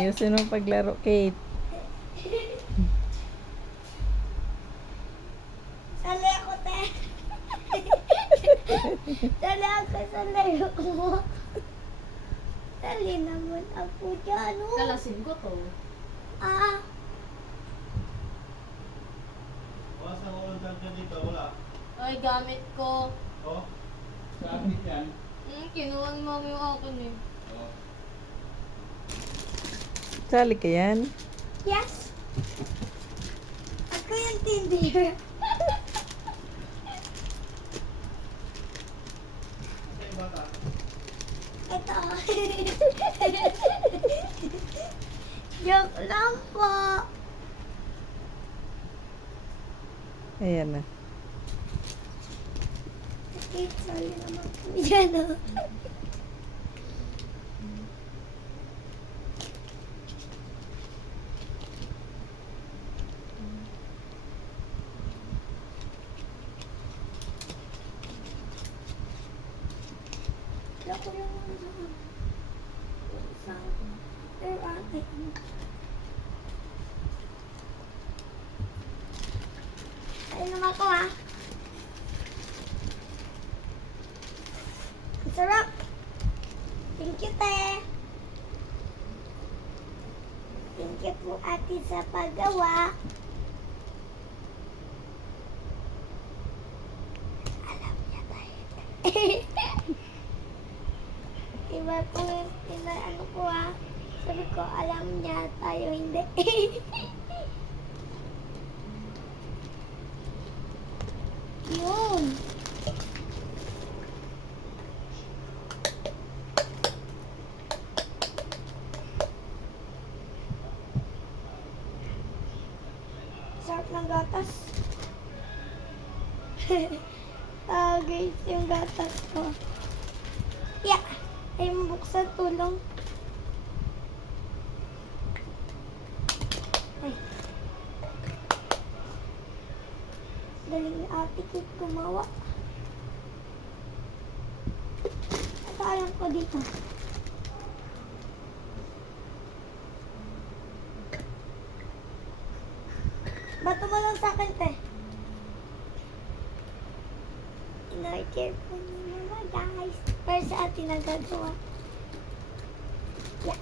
Ayusin mo paglaro, Kate. Sali ako, te. Sali ako sa layo mo. Sali naman ako dyan, oh. Kalasin ko to. Ah, Wala sa ulang ka dito, wala. Ay, gamit ko. Oh, sa akin yan. Kinuha ni mami yung akin eh. Oh. Sali ka yan? yes. Ako yung tindir. Sa iba ka. Ito. Joke lang po. Ayan na. Wait, sorry naman po dyan, oh. Ako yung pero ate. Ay naman ko, ah. Ang sarap. Thank you, te. Thank you po, ate, sa paggawa. Alam niya tayo. Iba po yung ano ko, ah. Sabi ko, alam niya tayo, hindi. Yun. Sarap ng gatas. Guys, yung gatas ko. Yeah. Ay, mabuksan tulong. Ay. Galing ni ate ko gumawa. At alam ko dito. Bato mo lang sa akin, te. In-order po ni mama, guys. Para sa atin nagagawa. Yeah.